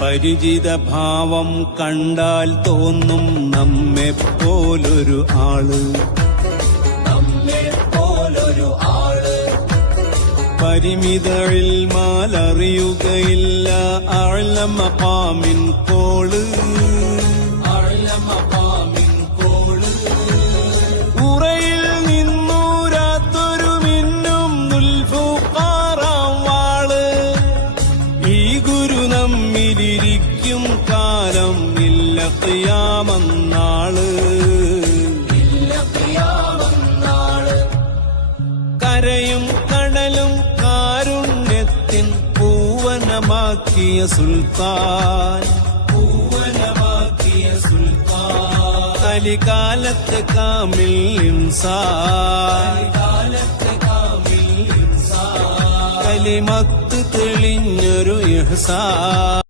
പരിചിത ഭാവം കണ്ടാൽ തോന്നും നമ്മെപ്പോലൊരു ആള്, പരിമിത ഇൽമാലറിയുകയില്ല അഅ്ല മഖാമിൻ കോള്, ഉറയിൽ നിന്നൂരാത്തൊരു മിന്നും ദുൽഫുഖാറാം വാള്. ഈ ഗുരു നമ്മിലിരിക്കും കാലം ഇല്ല ഖിയാമന്നാള്, കരയും കടലും കാരുണ്യത്തിൻ പൂവനമാക്കിയ സുൽത്താൻ, കലികാലത്ത് കാമിൽ ഇൻസാൻ, കലിമത്ത് തെളിഞ്ഞൊരു ഇഹ്സാൻ.